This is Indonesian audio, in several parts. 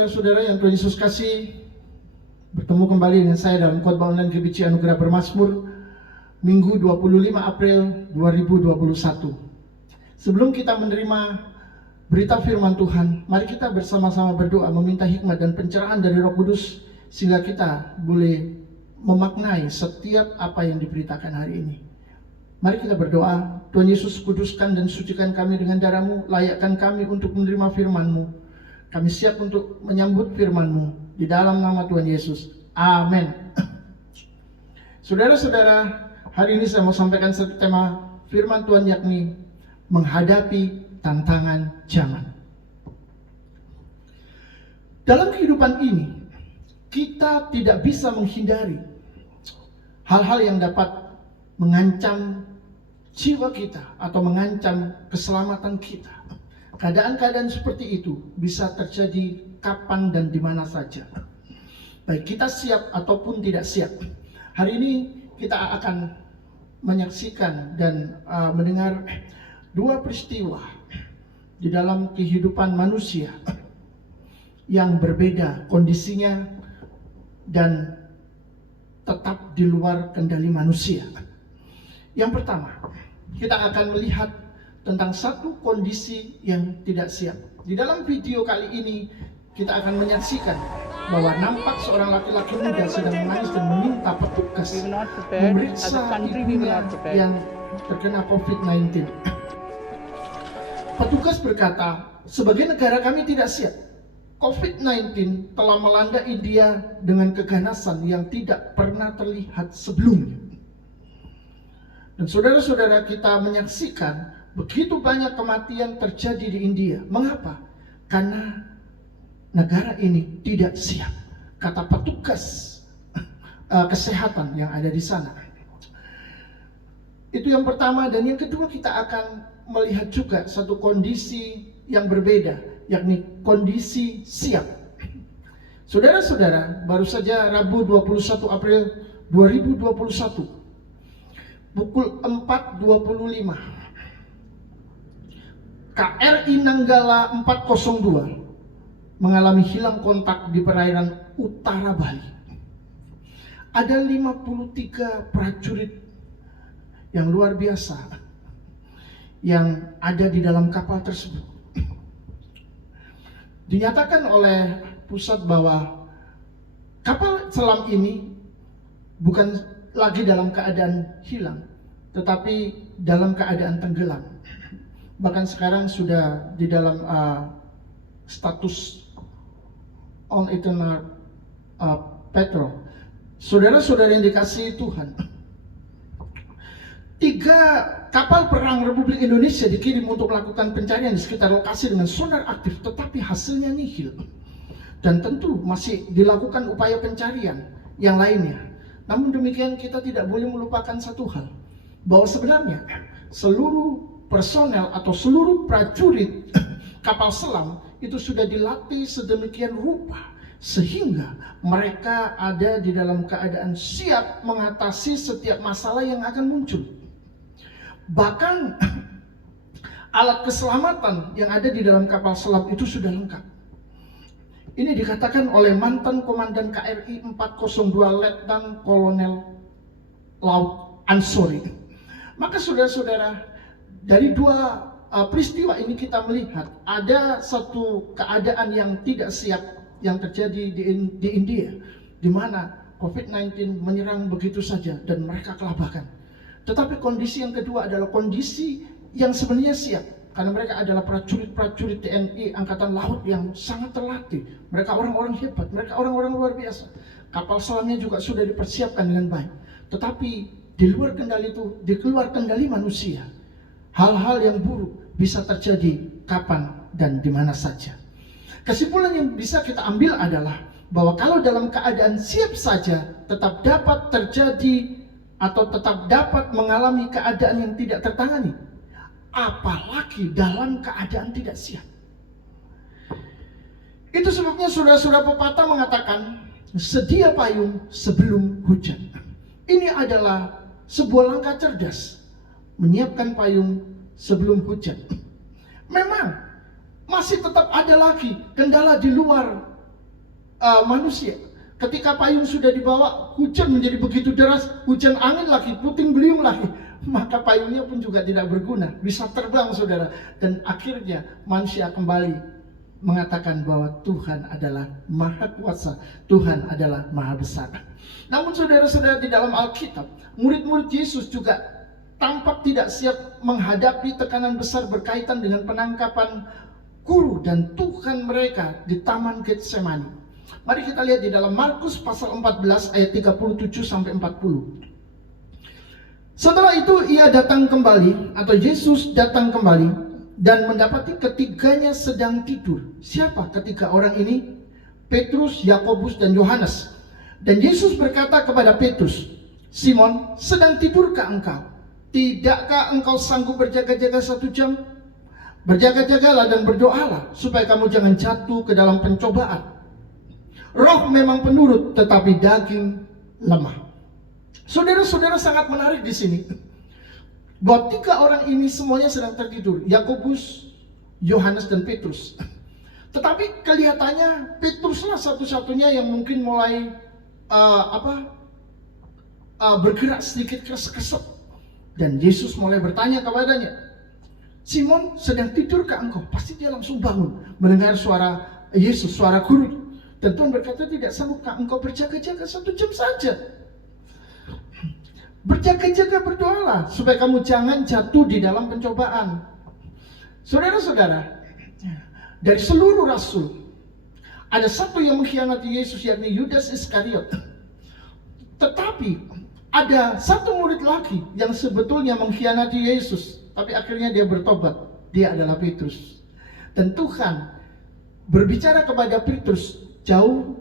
saudara-saudara yang Tuhan Yesus kasih, bertemu kembali dengan saya dalam khotbah online GBC Anugerah Bermazmur Minggu 25 April 2021. Sebelum kita menerima berita firman Tuhan, mari kita bersama-sama berdoa meminta hikmat dan pencerahan dari Roh Kudus sehingga kita boleh memaknai setiap apa yang diberitakan hari ini. Mari kita berdoa. Tuhan Yesus, kuduskan dan sucikan kami dengan darah-Mu, layakkan kami untuk menerima firman-Mu. Kami siap untuk menyambut firman-Mu di dalam nama Tuhan Yesus. Amin. Saudara-saudara, hari ini saya mau sampaikan satu tema firman Tuhan, yakni menghadapi tantangan zaman. Dalam kehidupan ini, kita tidak bisa menghindari hal-hal yang dapat mengancam jiwa kita atau mengancam keselamatan kita. Keadaan-keadaan seperti itu bisa terjadi kapan dan di mana saja. Baik kita siap ataupun tidak siap. Hari ini kita akan menyaksikan dan mendengar dua peristiwa di dalam kehidupan manusia yang berbeda kondisinya dan tetap di luar kendali manusia. Yang pertama, kita akan melihat tentang satu kondisi yang tidak siap. Di dalam video kali ini kita akan menyaksikan bahwa nampak seorang laki-laki muda sedang menangis dan meminta petugas memeriksa ibunya yang terkena COVID-19. Petugas berkata, sebagai negara kami tidak siap. COVID-19 telah melanda India dengan keganasan yang tidak pernah terlihat sebelumnya. Dan saudara-saudara, kita menyaksikan begitu banyak kematian terjadi di India. Mengapa? Karena negara ini tidak siap, kata petugas kesehatan yang ada di sana. Itu yang pertama. Dan yang kedua, kita akan melihat juga satu kondisi yang berbeda, yakni kondisi siap. Saudara-saudara, baru saja Rabu 21 April 2021 pukul 4.25 KRI Nanggala 402 mengalami hilang kontak di perairan utara Bali. Ada 53 prajurit yang luar biasa yang ada di dalam kapal tersebut. Dinyatakan oleh pusat bahwa kapal selam ini bukan lagi dalam keadaan hilang, tetapi dalam keadaan tenggelam. Bahkan sekarang sudah di dalam status on eternal petrol. Saudara-saudara yang dikasihi Tuhan, 3 kapal perang Republik Indonesia dikirim untuk melakukan pencarian di sekitar lokasi dengan sonar aktif, tetapi hasilnya nihil. Dan tentu masih dilakukan upaya pencarian yang lainnya. Namun demikian, kita tidak boleh melupakan satu hal, bahwa sebenarnya seluruh personel atau seluruh prajurit kapal selam itu sudah dilatih sedemikian rupa sehingga mereka ada di dalam keadaan siap mengatasi setiap masalah yang akan muncul. Bahkan alat keselamatan yang ada di dalam kapal selam itu sudah lengkap. Ini dikatakan oleh mantan komandan KRI 402 Letnan Kolonel Laut Ansori. Maka saudara-saudara, dari dua peristiwa ini kita melihat ada satu keadaan yang tidak siap yang terjadi di India, di mana COVID-19 menyerang begitu saja dan mereka kelabakan. Tetapi kondisi yang kedua adalah kondisi yang sebenarnya siap, karena mereka adalah prajurit-prajurit TNI Angkatan Laut yang sangat terlatih. Mereka orang-orang hebat, mereka orang-orang luar biasa. Kapal selamnya juga sudah dipersiapkan dengan baik. Tetapi di luar kendali itu, di luar kendali manusia, hal-hal yang buruk bisa terjadi kapan dan di mana saja. Kesimpulan yang bisa kita ambil adalah bahwa kalau dalam keadaan siap saja tetap dapat terjadi atau tetap dapat mengalami keadaan yang tidak tertangani, apalagi dalam keadaan tidak siap. Itu sebabnya saudara-saudara pepatah mengatakan, sedia payung sebelum hujan. Ini adalah sebuah langkah cerdas, menyiapkan payung sebelum hujan. Memang masih tetap ada lagi kendala di luar manusia. Ketika payung sudah dibawa, hujan menjadi begitu deras, hujan angin lagi, puting beliung lagi, maka payungnya pun juga tidak berguna, bisa terbang saudara. Dan akhirnya manusia kembali mengatakan bahwa Tuhan adalah Maha Kuasa, Tuhan adalah Maha Besar. Namun saudara-saudara, di dalam Alkitab, murid-murid Yesus juga tampak tidak siap menghadapi tekanan besar berkaitan dengan penangkapan guru dan Tuhan mereka di Taman Getsemani. Mari kita lihat di dalam Markus pasal 14 ayat 37 sampai 40. Setelah itu ia datang kembali, atau Yesus datang kembali dan mendapati ketiganya sedang tidur. Siapa ketiga orang ini? Petrus, Yakobus, dan Yohanes. Dan Yesus berkata kepada Petrus, "Simon, sedang tidurkah engkau? Tidakkah engkau sanggup berjaga-jaga 1 jam? Berjaga-jagalah dan berdoalah supaya kamu jangan jatuh ke dalam pencobaan. Roh memang penurut, tetapi daging lemah." Saudara-saudara, sangat menarik di sini bahwa 3 orang ini semuanya sedang tertidur. Yakobus, Yohanes, dan Petrus. Tetapi kelihatannya Petruslah satu-satunya yang mungkin mulai bergerak sedikit kesep. Dan Yesus mulai bertanya kepadanya, "Simon, sedang tidurkah engkau?" Pasti dia langsung bangun mendengar suara Yesus, suara guru. Dan Tuhan berkata, "Tidak sanggupkah engkau berjaga-jaga 1 jam saja? Berjaga-jaga, berdoalah supaya kamu jangan jatuh di dalam pencobaan." Saudara-saudara, dari seluruh rasul ada satu yang mengkhianati Yesus, yakni Yudas Iskariot. Tetapi ada satu murid lagi yang sebetulnya mengkhianati Yesus, tapi akhirnya dia bertobat. Dia adalah Petrus. Dan Tuhan berbicara kepada Petrus jauh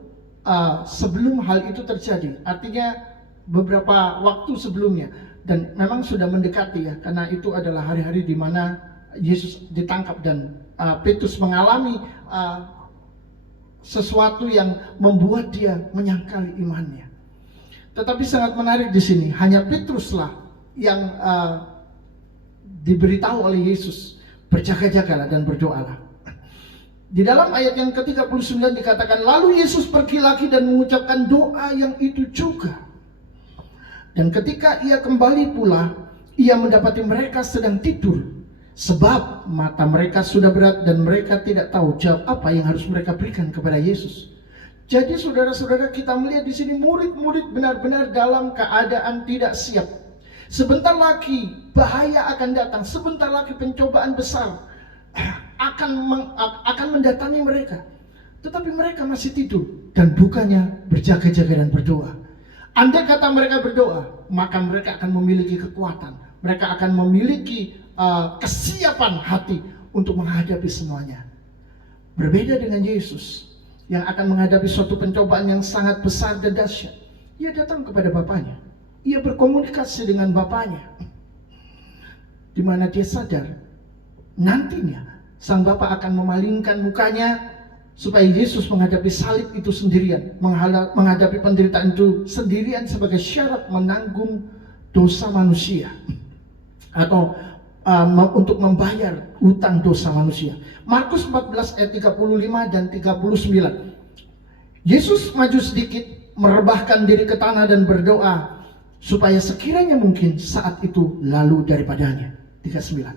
sebelum hal itu terjadi. Artinya beberapa waktu sebelumnya. Dan memang sudah mendekati ya, karena itu adalah hari-hari di mana Yesus ditangkap dan Petrus mengalami sesuatu yang membuat dia menyangkali imannya. Tetapi sangat menarik di sini, hanya Petruslah yang diberitahu oleh Yesus, "Berjaga-jagalah dan berdoalah." Di dalam ayat yang ke-39 dikatakan, "Lalu Yesus pergi lagi dan mengucapkan doa yang itu juga. Dan ketika ia kembali pula, ia mendapati mereka sedang tidur, sebab mata mereka sudah berat dan mereka tidak tahu jawab apa yang harus mereka berikan kepada Yesus." Jadi saudara-saudara, kita melihat di sini murid-murid benar-benar dalam keadaan tidak siap. Sebentar lagi bahaya akan datang, sebentar lagi pencobaan besar akan mendatangi mereka. Tetapi mereka masih tidur dan bukannya berjaga-jaga dan berdoa. Andai kata mereka berdoa, maka mereka akan memiliki kekuatan. Mereka akan memiliki kesiapan hati untuk menghadapi semuanya. Berbeda dengan Yesus yang akan menghadapi suatu pencobaan yang sangat besar dan dahsyat. Ia datang kepada Bapaknya. Ia berkomunikasi dengan Bapaknya, di mana dia sadar nantinya Sang Bapa akan memalingkan mukanya supaya Yesus menghadapi salib itu sendirian, menghadapi penderitaan itu sendirian sebagai syarat menanggung dosa manusia, atau untuk membayar utang dosa manusia. Markus 14 ayat 35 dan 39. Yesus maju sedikit, merebahkan diri ke tanah dan berdoa supaya sekiranya mungkin saat itu lalu daripadanya. 39.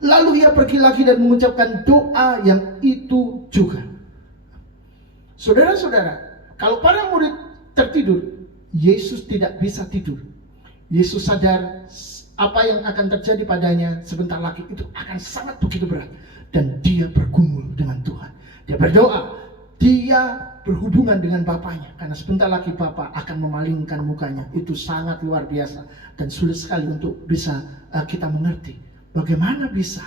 Lalu ia pergi lagi dan mengucapkan doa yang itu juga. Saudara-saudara, kalau para murid tertidur, Yesus tidak bisa tidur. Yesus sadar apa yang akan terjadi padanya sebentar lagi itu akan sangat begitu berat. Dan dia bergumul dengan Tuhan. Dia berdoa, dia berhubungan dengan Bapaknya, karena sebentar lagi Bapa akan memalingkan mukanya. Itu sangat luar biasa dan sulit sekali untuk bisa kita mengerti. Bagaimana bisa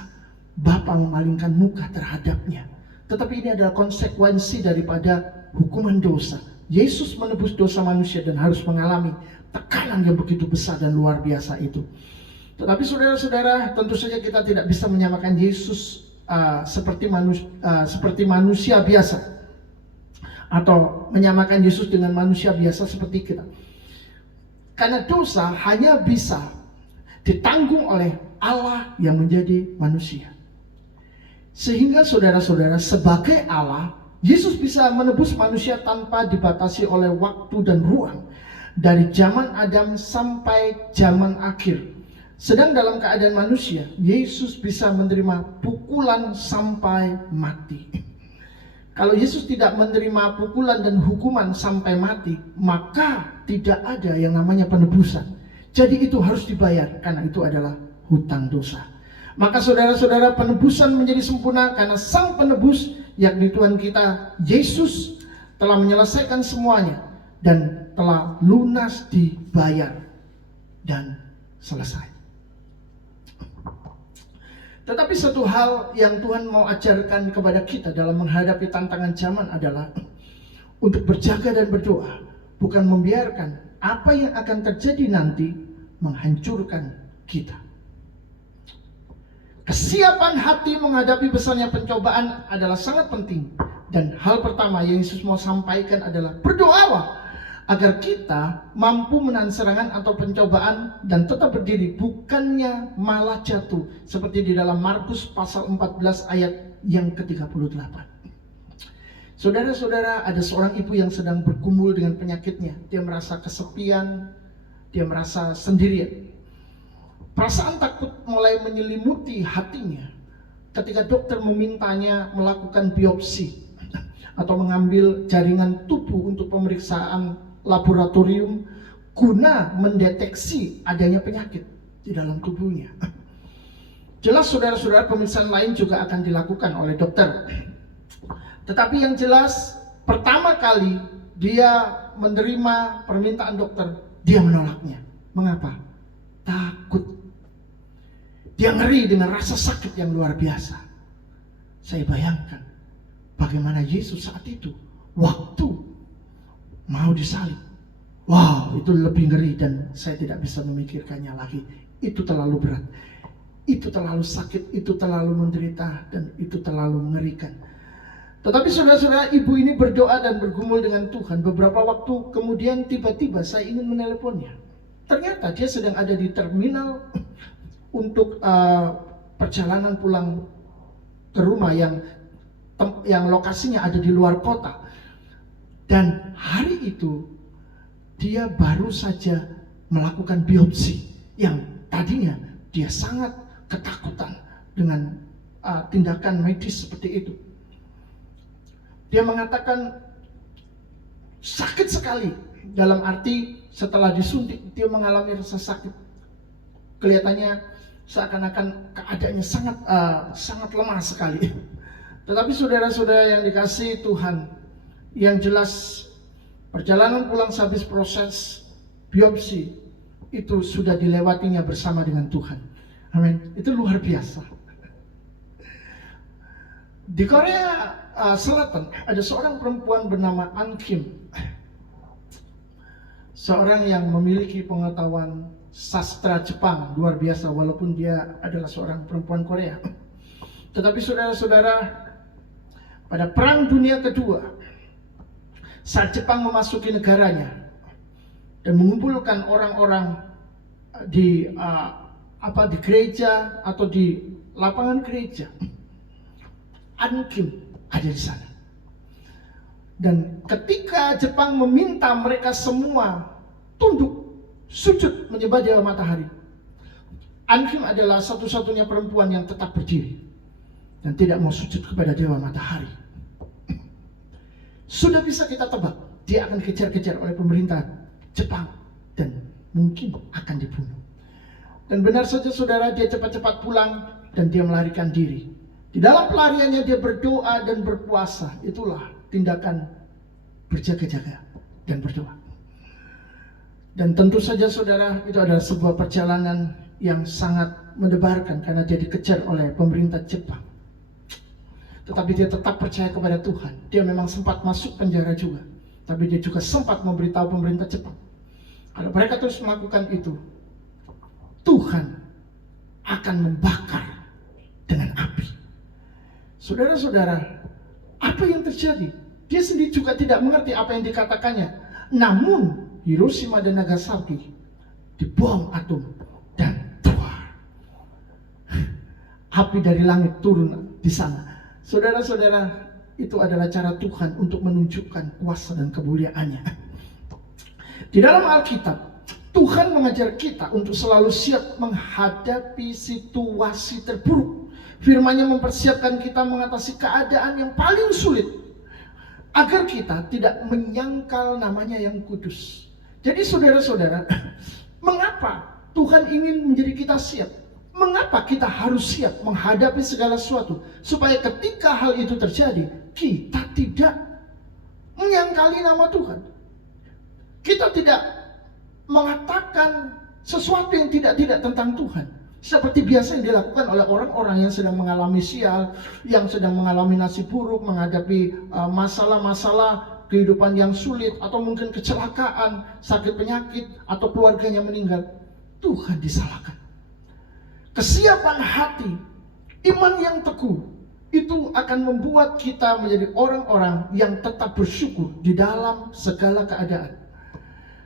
Bapa memalingkan muka terhadapnya? Tetapi ini adalah konsekuensi daripada hukuman dosa. Yesus menebus dosa manusia dan harus mengalami tekanan yang begitu besar dan luar biasa itu. Tetapi saudara-saudara, tentu saja kita tidak bisa menyamakan Yesus seperti manusia biasa, atau menyamakan Yesus dengan manusia biasa seperti kita. Karena dosa hanya bisa ditanggung oleh Allah yang menjadi manusia. Sehingga saudara-saudara, sebagai Allah, Yesus bisa menebus manusia tanpa dibatasi oleh waktu dan ruang, dari zaman Adam sampai zaman akhir. Sedang dalam keadaan manusia, Yesus bisa menerima pukulan sampai mati. Kalau Yesus tidak menerima pukulan dan hukuman sampai mati, maka tidak ada yang namanya penebusan. Jadi itu harus dibayar, karena itu adalah hutang dosa. Maka saudara-saudara, penebusan menjadi sempurna karena Sang Penebus, yakni Tuhan kita Yesus, telah menyelesaikan semuanya dan telah lunas dibayar dan selesai. Tetapi satu hal yang Tuhan mau ajarkan kepada kita dalam menghadapi tantangan zaman adalah untuk berjaga dan berdoa, bukan membiarkan apa yang akan terjadi nanti menghancurkan kita. Kesiapan hati menghadapi besarnya pencobaan adalah sangat penting. Dan hal pertama yang Yesus mau sampaikan adalah berdoalah agar kita mampu menahan serangan atau pencobaan dan tetap berdiri, bukannya malah jatuh. Seperti di dalam Markus pasal 14 ayat yang ke-38. Saudara-saudara, ada seorang ibu yang sedang bergumul dengan penyakitnya. Dia merasa kesepian, dia merasa sendirian. Perasaan takut mulai menyelimuti hatinya ketika dokter memintanya melakukan biopsi atau mengambil jaringan tubuh untuk pemeriksaan laboratorium guna mendeteksi adanya penyakit di dalam tubuhnya. Jelas saudara-saudara, pemeriksaan lain juga akan dilakukan oleh dokter. Tetapi yang jelas, pertama kali dia menerima permintaan dokter, dia menolaknya. Mengapa? Takut. Dia ngeri dengan rasa sakit yang luar biasa. Saya bayangkan bagaimana Yesus saat itu waktu mau disalib. Wow, itu lebih ngeri dan saya tidak bisa memikirkannya lagi. Itu terlalu berat, itu terlalu sakit, itu terlalu menderita, dan itu terlalu mengerikan. Tetapi saudara-saudara, ibu ini berdoa dan bergumul dengan Tuhan. Beberapa waktu kemudian tiba-tiba saya ingin meneleponnya. Ternyata dia sedang ada di terminal untuk perjalanan pulang ke rumah yang lokasinya ada di luar kota. Dan hari itu dia baru saja melakukan biopsi yang tadinya dia sangat ketakutan dengan tindakan medis seperti itu. Dia mengatakan sakit sekali, dalam arti setelah disuntik dia mengalami rasa sakit. Kelihatannya seakan-akan keadaannya sangat lemah sekali. Tetapi saudara-saudara yang dikasihi Tuhan, yang jelas perjalanan pulang sehabis proses biopsi itu sudah dilewatinya bersama dengan Tuhan. Amin. Itu luar biasa. Di Korea Selatan ada seorang perempuan bernama An Kim, seorang yang memiliki pengetahuan sastra Jepang luar biasa, walaupun dia adalah seorang perempuan Korea. Tetapi saudara-saudara, pada Perang Dunia Kedua, saat Jepang memasuki negaranya dan mengumpulkan orang-orang di gereja atau di lapangan gereja, An Kim ada di sana. Dan ketika Jepang meminta mereka semua tunduk sujud menyembah Dewa Matahari, An Kim adalah satu-satunya perempuan yang tetap berdiri dan tidak mau sujud kepada Dewa Matahari. Sudah bisa kita tebak, dia akan dikejar-kejar oleh pemerintah Jepang dan mungkin akan dibunuh. Dan benar saja saudara, dia cepat-cepat pulang dan dia melarikan diri. Di dalam pelariannya dia berdoa dan berpuasa. Itulah tindakan berjaga-jaga dan berdoa. Dan tentu saja saudara, itu adalah sebuah perjalanan yang sangat mendebarkan karena dia dikejar oleh pemerintah Jepang. Tetapi dia tetap percaya kepada Tuhan. Dia memang sempat masuk penjara juga, tapi dia juga sempat memberitahu pemerintah Jepang, kalau mereka terus melakukan itu, Tuhan akan membakar dengan api. Saudara-saudara, apa yang terjadi? Dia sendiri juga tidak mengerti apa yang dikatakannya. Namun Hiroshima dan Nagasaki dibom atom dan api dari langit turun di sana. Saudara-saudara, itu adalah cara Tuhan untuk menunjukkan kuasa dan kemuliaannya. Di dalam Alkitab, Tuhan mengajar kita untuk selalu siap menghadapi situasi terburuk. Firman-Nya mempersiapkan kita mengatasi keadaan yang paling sulit, agar kita tidak menyangkal namanya yang kudus. Jadi saudara-saudara, mengapa Tuhan ingin menjadi kita siap? Mengapa kita harus siap menghadapi segala sesuatu? Supaya ketika hal itu terjadi, kita tidak menyangkali nama Tuhan. Kita tidak mengatakan sesuatu yang tidak tentang Tuhan. Seperti biasa yang dilakukan oleh orang-orang yang sedang mengalami sial, yang sedang mengalami nasib buruk, menghadapi masalah-masalah kehidupan yang sulit, atau mungkin kecelakaan, sakit penyakit, atau keluarganya meninggal. Tuhan disalahkan. Kesiapan hati, iman yang teguh, itu akan membuat kita menjadi orang-orang yang tetap bersyukur di dalam segala keadaan.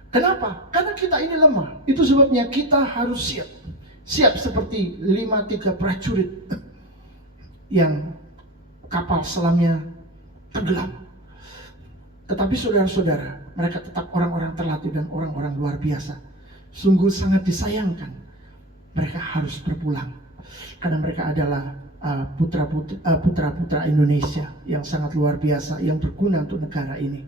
Kenapa? Karena kita ini lemah. Itu sebabnya kita harus siap. Siap seperti 5-3 prajurit yang kapal selamnya tenggelam. Tetapi saudara-saudara, mereka tetap orang-orang terlatih dan orang-orang luar biasa. Sungguh sangat disayangkan mereka harus berpulang, karena mereka adalah putra-putra Indonesia yang sangat luar biasa, yang berguna untuk negara ini.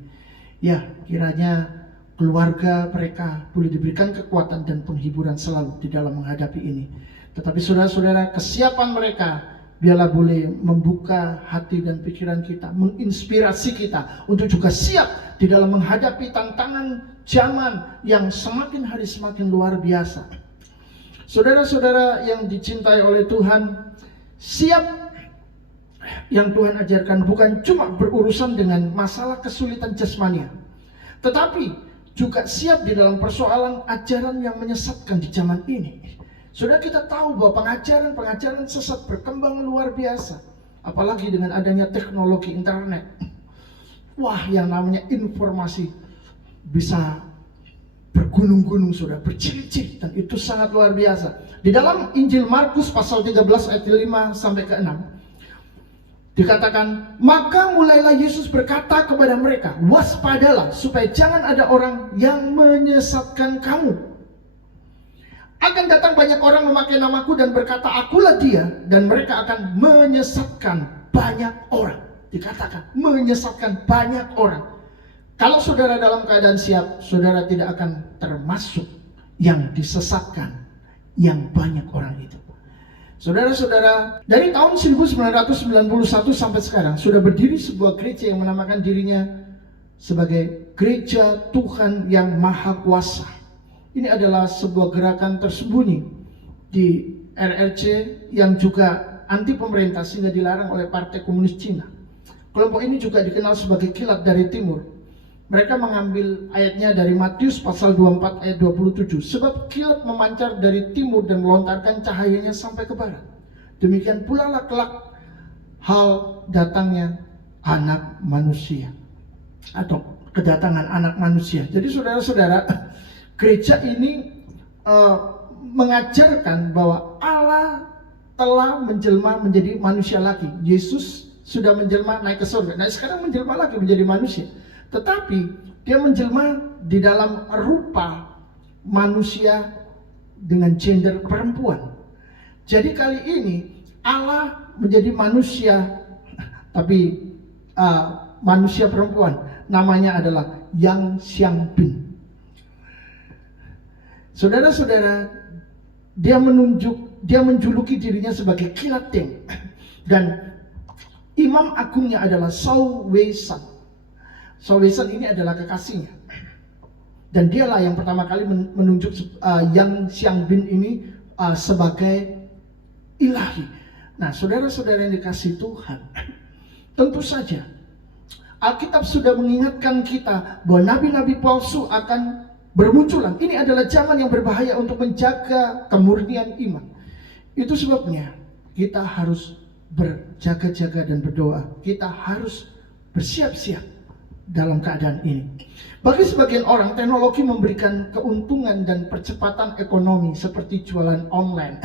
Ya, kiranya keluarga mereka boleh diberikan kekuatan dan penghiburan selalu di dalam menghadapi ini. Tetapi saudara-saudara, kesiapan mereka biarlah boleh membuka hati dan pikiran kita, menginspirasi kita untuk juga siap di dalam menghadapi tantangan zaman yang semakin hari semakin luar biasa. Saudara-saudara yang dicintai oleh Tuhan, siap yang Tuhan ajarkan bukan cuma berurusan dengan masalah kesulitan jasmania, tetapi juga siap di dalam persoalan ajaran yang menyesatkan di zaman ini. Saudara, kita tahu bahwa pengajaran sesat berkembang luar biasa, apalagi dengan adanya teknologi internet. Wah, yang namanya informasi bisa bergunung-gunung, saudara, berciri-ciri, dan itu sangat luar biasa. Di dalam Injil Markus pasal 13 ayat 5 sampai ke 6 dikatakan, maka mulailah Yesus berkata kepada mereka, waspadalah supaya jangan ada orang yang menyesatkan kamu. Akan datang banyak orang memakai namaku dan berkata, akulah dia, dan mereka akan menyesatkan banyak orang. Dikatakan menyesatkan banyak orang. Kalau saudara dalam keadaan siap, saudara tidak akan termasuk yang disesatkan yang banyak orang itu. Saudara-saudara, dari tahun 1991 sampai sekarang sudah berdiri sebuah gereja yang menamakan dirinya sebagai Gereja Tuhan yang Maha Kuasa. Ini adalah sebuah gerakan tersembunyi di RRC yang juga anti pemerintah sehingga dilarang oleh Partai Komunis Cina. Kelompok ini juga dikenal sebagai kilat dari timur. Mereka mengambil ayatnya dari Matius pasal 24 ayat 27. Sebab kilat memancar dari timur dan melontarkan cahayanya sampai ke barat. Demikian pula lah kelak hal datangnya anak manusia, atau kedatangan anak manusia. Jadi saudara-saudara, gereja ini mengajarkan bahwa Allah telah menjelma menjadi manusia lagi. Yesus sudah menjelma naik ke surga. Nah, sekarang menjelma lagi menjadi manusia. Tetapi dia menjelma di dalam rupa manusia dengan gender perempuan. Jadi kali ini Allah menjadi manusia, tapi manusia perempuan. Namanya adalah Yang Xiangbin. Saudara-saudara, dia menjuluki dirinya sebagai kilat Ting. Dan imam agungnya adalah Shao Weisan. Shao Weisan ini adalah kekasihnya, dan dialah yang pertama kali menunjuk Yang Xiangbin ini sebagai ilahi. Nah, saudara-saudara yang dikasihi Tuhan, tentu saja Alkitab sudah mengingatkan kita bahwa nabi-nabi palsu akan bermunculan. Ini adalah zaman yang berbahaya untuk menjaga kemurnian iman. Itu sebabnya kita harus berjaga-jaga dan berdoa. Kita harus bersiap-siap dalam keadaan ini. Bagi sebagian orang, teknologi memberikan keuntungan dan percepatan ekonomi seperti jualan online.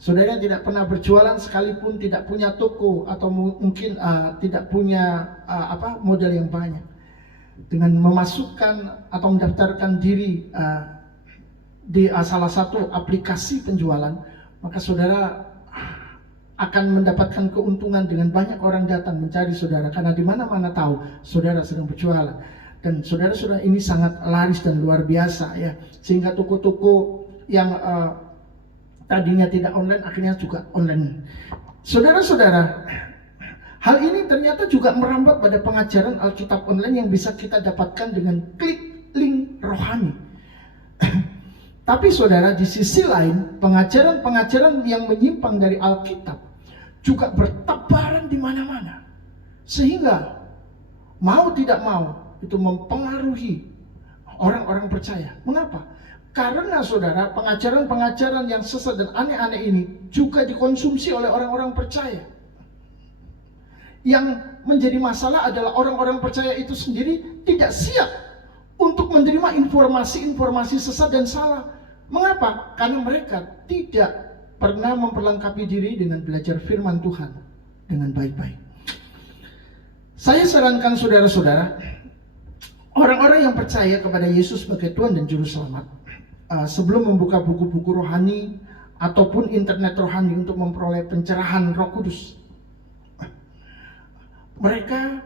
Saudara yang tidak pernah berjualan sekalipun, tidak punya toko atau mungkin tidak punya modal yang banyak, dengan memasukkan atau mendaftarkan diri di salah satu aplikasi penjualan, maka saudara akan mendapatkan keuntungan dengan banyak orang datang mencari saudara, karena di mana-mana tahu saudara sedang berjualan. Dan saudara-saudara, ini sangat laris dan luar biasa ya, sehingga toko-toko yang tadinya tidak online akhirnya juga online. Saudara-saudara, hal ini ternyata juga merambat pada pengajaran Alkitab online yang bisa kita dapatkan dengan klik link rohani. Tapi saudara, di sisi lain, pengajaran-pengajaran yang menyimpang dari Alkitab juga bertebaran di mana-mana. Sehingga mau tidak mau itu mempengaruhi orang-orang percaya. Mengapa? Karena saudara, pengajaran-pengajaran yang sesat dan aneh-aneh ini juga dikonsumsi oleh orang-orang percaya. Yang menjadi masalah adalah orang-orang percaya itu sendiri tidak siap untuk menerima informasi-informasi sesat dan salah. Mengapa? Karena mereka tidak pernah memperlengkapi diri dengan belajar firman Tuhan dengan baik-baik. Saya sarankan saudara-saudara, orang-orang yang percaya kepada Yesus sebagai Tuhan dan Juru Selamat, sebelum membuka buku-buku rohani ataupun internet rohani untuk memperoleh pencerahan Roh Kudus, mereka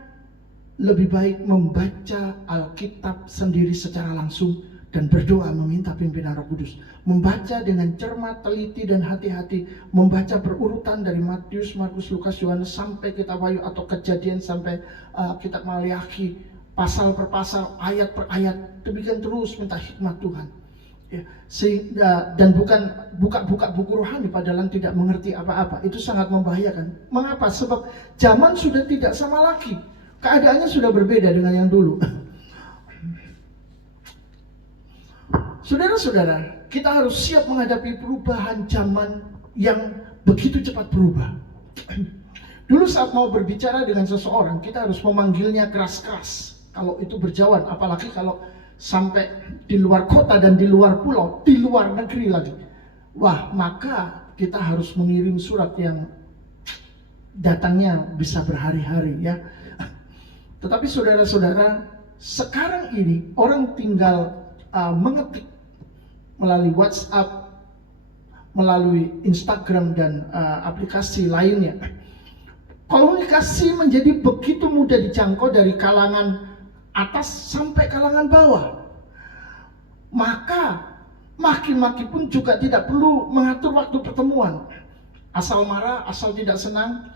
lebih baik membaca Alkitab sendiri secara langsung dan berdoa meminta pimpinan Roh Kudus. Membaca dengan cermat, teliti dan hati-hati, membaca berurutan dari Matius, Markus, Lukas, Yohanes sampai kitab Wahyu atau Kejadian sampai kitab Maliaki, pasal per pasal, ayat per ayat. Demikian terus minta hikmat Tuhan. Ya, dan bukan buka-buka buku rohani padahal tidak mengerti apa-apa. Itu sangat membahayakan. Mengapa? Sebab zaman sudah tidak sama lagi. Keadaannya sudah berbeda dengan yang dulu. Saudara-saudara, kita harus siap menghadapi perubahan zaman yang begitu cepat berubah. Dulu saat mau berbicara dengan seseorang, kita harus memanggilnya keras-keras. Kalau itu berjauhan, apalagi kalau sampai di luar kota dan di luar pulau, di luar negeri lagi. Wah, maka kita harus mengirim surat yang datangnya bisa berhari-hari ya. Tetapi saudara-saudara, sekarang ini orang tinggal mengetik melalui WhatsApp, melalui Instagram dan aplikasi lainnya. Komunikasi menjadi begitu mudah dijangkau dari kalangan atas sampai kalangan bawah. Maka maki-maki pun juga tidak perlu mengatur waktu pertemuan. Asal marah, asal tidak senang,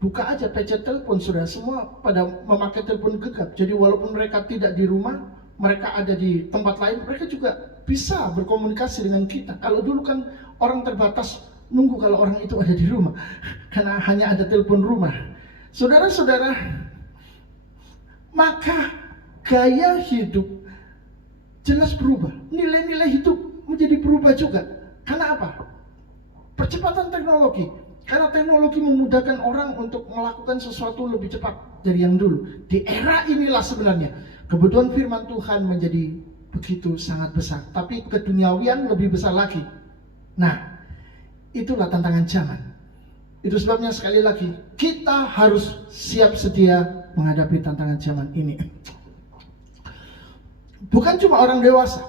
buka aja PC telepon. Sudah semua pada memakai telepon genggam. Jadi walaupun mereka tidak di rumah, mereka ada di tempat lain, mereka juga bisa berkomunikasi dengan kita. Kalau dulu kan orang terbatas nunggu kalau orang itu ada di rumah, karena hanya ada telepon rumah. Saudara-saudara, maka gaya hidup jelas berubah. Nilai-nilai hidup menjadi berubah juga. Karena apa? Percepatan teknologi. Karena teknologi memudahkan orang untuk melakukan sesuatu lebih cepat dari yang dulu. Di era inilah sebenarnya kebutuhan firman Tuhan menjadi begitu sangat besar. Tapi keduniawian lebih besar lagi. Nah, itulah tantangan zaman. Itu sebabnya sekali lagi kita harus siap sedia menghadapi tantangan zaman ini. Bukan cuma orang dewasa,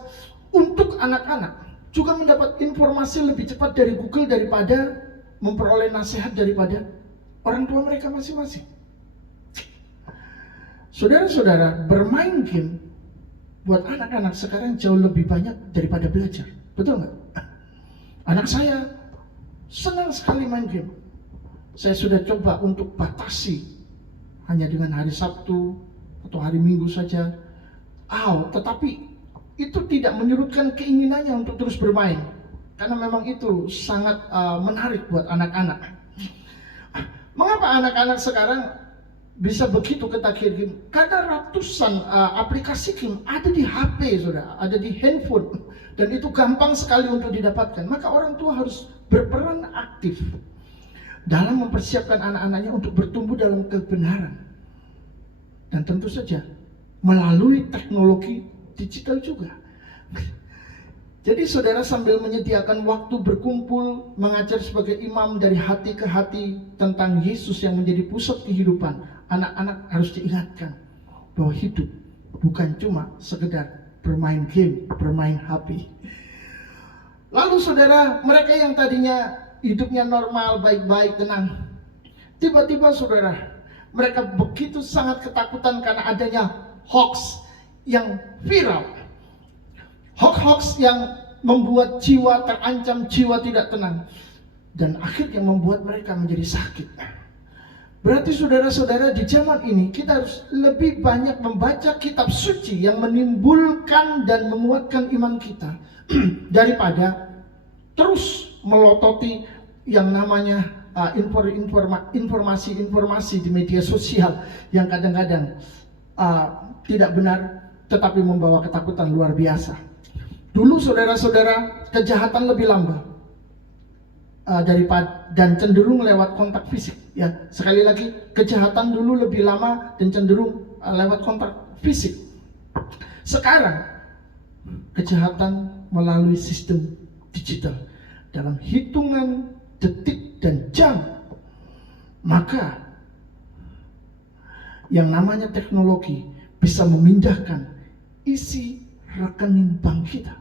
untuk anak-anak juga mendapat informasi lebih cepat dari Google daripada memperoleh nasihat daripada orang tua mereka masing-masing. Saudara-saudara, bermain game buat anak-anak sekarang jauh lebih banyak daripada belajar. Betul nggak? Anak saya senang sekali main game. Saya sudah coba untuk batasi hanya dengan hari Sabtu atau hari Minggu saja. Tetapi itu tidak menyurutkan keinginannya untuk terus bermain. Karena memang itu sangat menarik buat anak-anak. Mengapa anak-anak sekarang bisa begitu ketagihan game? Karena ratusan aplikasi game ada di HP, saudara, ada di handphone, dan itu gampang sekali untuk didapatkan. Maka orang tua harus berperan aktif dalam mempersiapkan anak-anaknya untuk bertumbuh dalam kebenaran. Dan tentu saja melalui teknologi digital juga. Jadi saudara sambil menyediakan waktu berkumpul, mengajar sebagai imam dari hati ke hati tentang Yesus yang menjadi pusat kehidupan, anak-anak harus diingatkan bahwa hidup bukan cuma sekedar bermain game, bermain HP. Lalu saudara, mereka yang tadinya hidupnya normal, baik-baik, tenang, tiba-tiba saudara, mereka begitu sangat ketakutan karena adanya hoax yang viral. Hoax yang membuat jiwa terancam, jiwa tidak tenang, dan akhirnya membuat mereka menjadi sakit. Berarti saudara-saudara, di zaman ini kita harus lebih banyak membaca kitab suci yang menimbulkan dan menguatkan iman kita daripada terus melototi yang namanya informasi-informasi di media sosial yang kadang-kadang tidak benar tetapi membawa ketakutan luar biasa. Dulu saudara-saudara, kejahatan lebih lambat daripada dan cenderung lewat kontak fisik. Ya, sekali lagi, kejahatan dulu lebih lama dan cenderung lewat kontak fisik. Sekarang kejahatan melalui sistem digital dalam hitungan detik dan jam. Maka yang namanya teknologi bisa memindahkan isi rekening bank kita,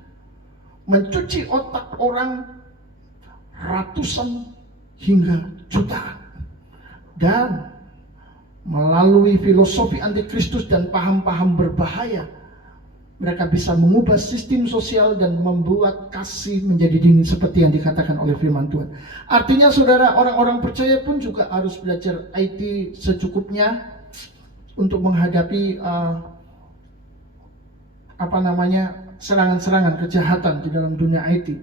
mencuci otak orang ratusan hingga jutaan, dan melalui filosofi antikristus dan paham-paham berbahaya, mereka bisa mengubah sistem sosial dan membuat kasih menjadi dingin seperti yang dikatakan oleh firman Tuhan. Artinya saudara, orang-orang percaya pun juga harus belajar IT secukupnya untuk menghadapi serangan-serangan kejahatan di dalam dunia IT.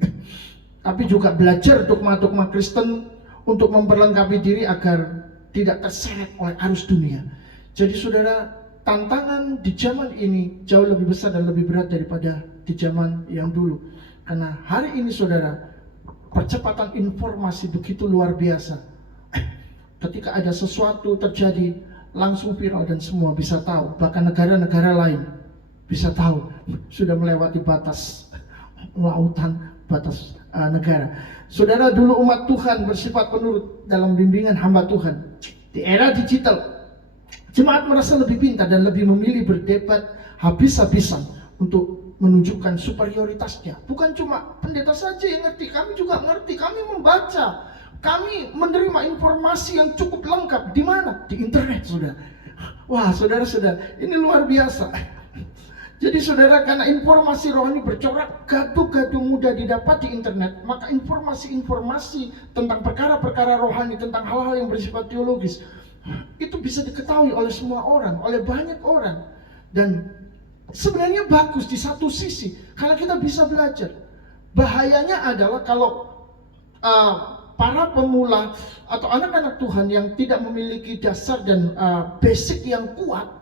Tapi juga belajar dogma-dogma Kristen untuk memperlengkapi diri agar tidak terseret oleh arus dunia. Jadi saudara, tantangan di zaman ini jauh lebih besar dan lebih berat daripada di zaman yang dulu. Karena hari ini saudara, percepatan informasi begitu luar biasa. Ketika ada sesuatu terjadi, langsung viral dan semua bisa tahu. Bahkan negara-negara lain bisa tahu, sudah melewati batas lautan, batas negara. Saudara, dulu umat Tuhan bersifat penurut dalam bimbingan hamba Tuhan. Di era digital, jemaat merasa lebih pintar dan lebih memilih berdebat habis-habisan untuk menunjukkan superioritasnya. Bukan cuma pendeta saja yang ngerti, kami juga ngerti, kami membaca, kami menerima informasi yang cukup lengkap. Di mana? Di internet, saudara. Wah, saudara-saudara, ini luar biasa. Jadi saudara, karena informasi rohani bercorak, gaduh-gaduh mudah didapat di internet, maka informasi-informasi tentang perkara-perkara rohani, tentang hal-hal yang bersifat teologis, itu bisa diketahui oleh semua orang, oleh banyak orang. Dan sebenarnya bagus di satu sisi, karena kita bisa belajar. Bahayanya adalah kalau para pemula atau anak-anak Tuhan yang tidak memiliki dasar dan basic yang kuat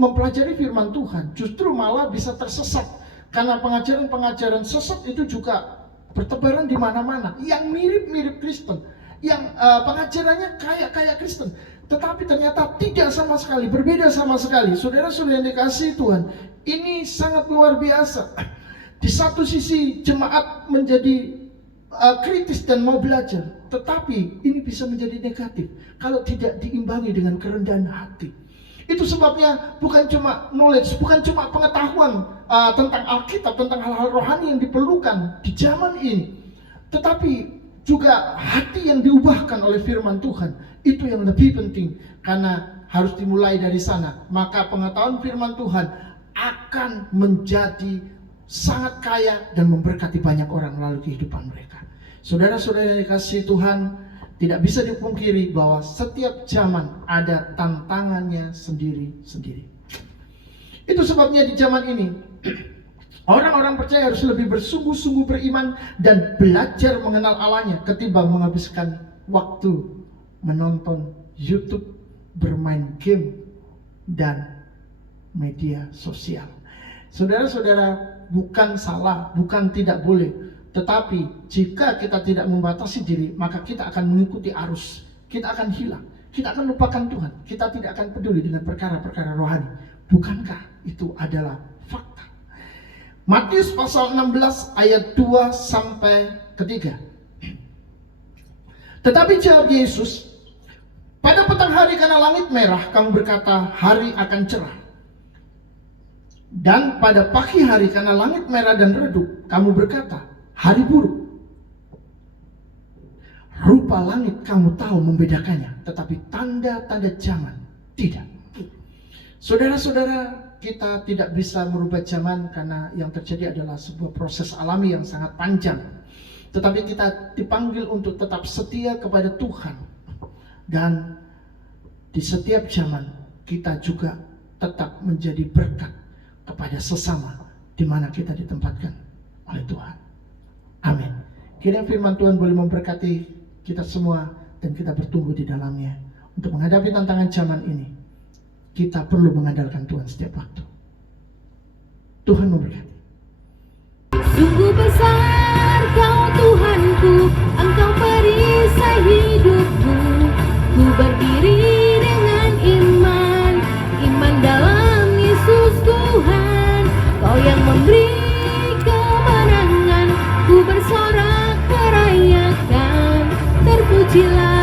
mempelajari firman Tuhan, justru malah bisa tersesat. Karena pengajaran-pengajaran sesat itu juga bertebaran di mana-mana, yang mirip-mirip Kristen, yang pengajarannya kayak Kristen, tetapi ternyata tidak sama sekali, berbeda sama sekali. Saudara-saudara yang dikasihi Tuhan, ini sangat luar biasa. Di satu sisi jemaat menjadi kritis dan mau belajar, tetapi ini bisa menjadi negatif kalau tidak diimbangi dengan kerendahan hati. Itu sebabnya bukan cuma knowledge, bukan cuma pengetahuan tentang Alkitab, tentang hal-hal rohani yang diperlukan di zaman ini, tetapi juga hati yang diubahkan oleh firman Tuhan. Itu yang lebih penting, karena harus dimulai dari sana. Maka pengetahuan firman Tuhan akan menjadi sangat kaya dan memberkati banyak orang melalui kehidupan mereka. Saudara-saudara yang dikasihi Tuhan, tidak bisa dipungkiri bahwa setiap zaman ada tantangannya sendiri-sendiri. Itu sebabnya di zaman ini orang-orang percaya harus lebih bersungguh-sungguh beriman dan belajar mengenal Allahnya ketimbang menghabiskan waktu menonton YouTube, bermain game, dan media sosial. Saudara-saudara, bukan salah, bukan tidak boleh. Tetapi jika kita tidak membatasi diri, maka kita akan mengikuti arus. Kita akan hilang, kita akan lupakan Tuhan, kita tidak akan peduli dengan perkara-perkara rohani. Bukankah itu adalah fakta? Matius pasal 16 ayat 2 sampai 3. Tetapi jawab Yesus, pada petang hari karena langit merah, kamu berkata hari akan cerah. Dan pada pagi hari karena langit merah dan redup, kamu berkata hari buruk. Rupa langit kamu tahu membedakannya, tetapi tanda-tanda zaman tidak. Saudara-saudara, kita tidak bisa merubah zaman karena yang terjadi adalah sebuah proses alami yang sangat panjang. Tetapi kita dipanggil untuk tetap setia kepada Tuhan. Dan di setiap zaman kita juga tetap menjadi berkat kepada sesama di mana kita ditempatkan oleh Tuhan. Amin. Kiranya firman Tuhan boleh memberkati kita semua dan kita bertumbuh di dalamnya. Untuk menghadapi tantangan zaman ini, kita perlu mengandalkan Tuhan setiap waktu. Tuhan memberkati. Sungguh besar Kau Tuhanku, Engkau perisai hidupku. Ku berdiri dengan iman, iman dalam Yesus Tuhan. Kau yang memberi kemenangan, ku bersorak merayakan. Terpujilah